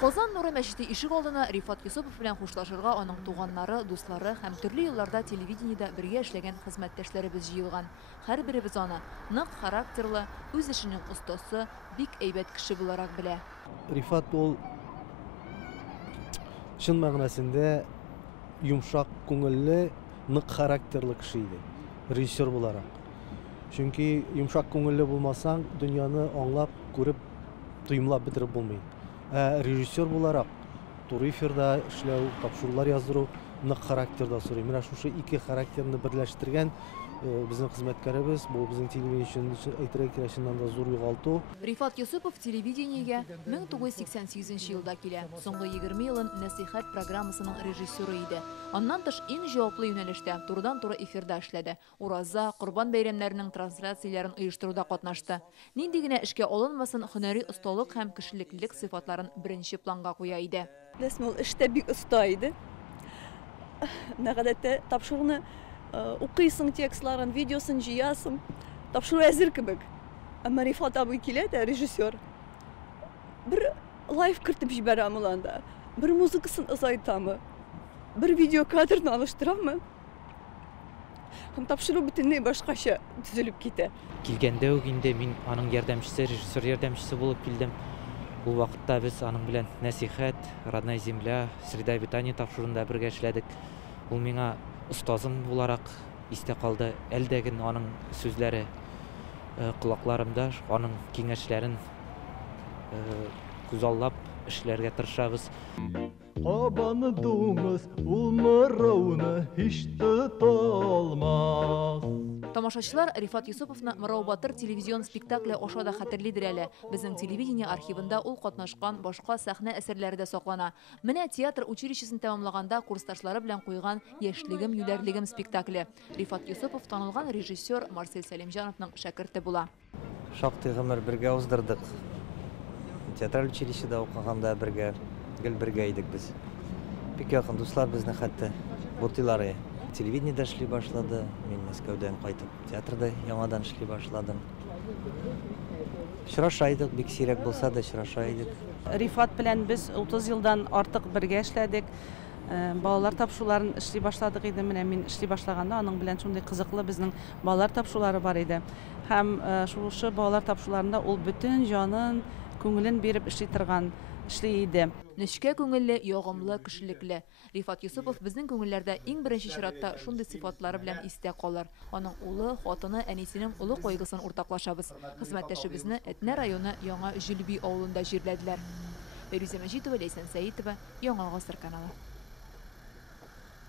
Kozan Нуры мәчете ишек алдына Рифат Юсупов белән хушлашырга аның туганнары, дуслары һәм төрле елларда телевидениедә бергә эшләгән хезмәттәшләребез җыелган. Һәрберебез аны нык характерлы, үз эшенең остасы, бик әйбәт кеше буларак белә. Рифат ул чын мәгънәсендә йомшак күңелле, нык характерлы кеше иде, режиссер буларак. Чөнки йомшак күңелле булмасаң, дөньяны аңлап, күреп, тоймлап бетереп булмый. Режиссер буларак, туры эфирда эшләү, тапшырулар яздыру, нык характерда сорый. Менә шушы ике характерны берләштергән безнең хезмәткәребез, бу безнең телевидение әйтергә да зур югалту. Рифат Юсупов телевидениегә 1988 елда килә. Соңгы 20 елын Нәсихәт программасының режиссеры иде. Аннан тыш иң җаваплы юнәлештә турыдан-туры эфирда эшләде. Ураза, Корбан бәйрәмнәренең трансляцияләрен оештыруда катнашты. Нинди генә эшкә алынмасын, һөнәри осталык һәм кешелеклелек сыйфатларын беренче планга куя иде. Ул эштә бик оста иде. Нәгъдәттә тапшыруны укыйсың текстларын, видеосын җыясың, тапшыру әзер кебек. Әмма Рифат абый килә дә, режиссер. Бер лайв кертеп җибәрәм ул анда. Бер музыкасын озайтамы, бер видео кадрын алыштырамы. Һәм тапшыру бөтенләй башкача төзелеп китә. Килгәндә үк инде мин аның ярдәмчесе, режиссер ярдәмчесе булып килдем. Ул вакытта без аның белән Нәсихәт, Родная земля, Среда обитания тапшырында бергә эшләдек. Ул миңа устазым буларак истә калды. Әлдәген аның сүзләре колакларымда, аның киңәшләрен күзаллап эшләргә тырышабыз. Кабаны дуңыз ул мырауны һич тоталмас. Тамашачылар Рифат Юсуповны Мырау Батыр телевизион спектакле аша да хәтерлидер әле. Безнең телевидение архивында ул катнашкан башка сәхнә әсәрләре дә саклана. Менә театр училищесын тәмамлаганда курсташлары белән куйган Яшьлегем, юләрлегем спектакле. Рифат Юсупов танылган режиссер Марсель Сәлимҗановның шәкерте була. Шактый гомер бергә уздырдык. Театраль училищеда укыганда бергә, гел бергә идек без. Бик якын дуслар безне хәтта бутылары. Телевидениедә эшли башлады, мин Мәскәүдән кайтып, театрда яңадан эшли башладым. Очраша идек, бик сирәк булса да очраша идек. Рифат белән без 30 елдан артык бергә эшләдек. Балалар тапшыруларын эшли башладык иде. Менә мин эшли башлаганда аның белән шундый кызыклы безнең балалар тапшырулары бар иде. Һәм шушы балалар тапшыруларында ул бөтен җанын, күңелен биреп эшли торган иде. Нечкә күңелле, ягымлы, кешелекле. Рифат Юсупов безнең күңелләрдә иң беренче чиратта шундый сыйфатлары белән истә калыр. Аның улы, хатыны, әнисенең улы кайгысын уртаклашабыз. Хезмәттәшебезне Этнә районы Яңа Җилби авылында җирләделәр. Фәрүзә Мәҗитова, Ләйсән Сәитова, Яңа Гасыр каналы.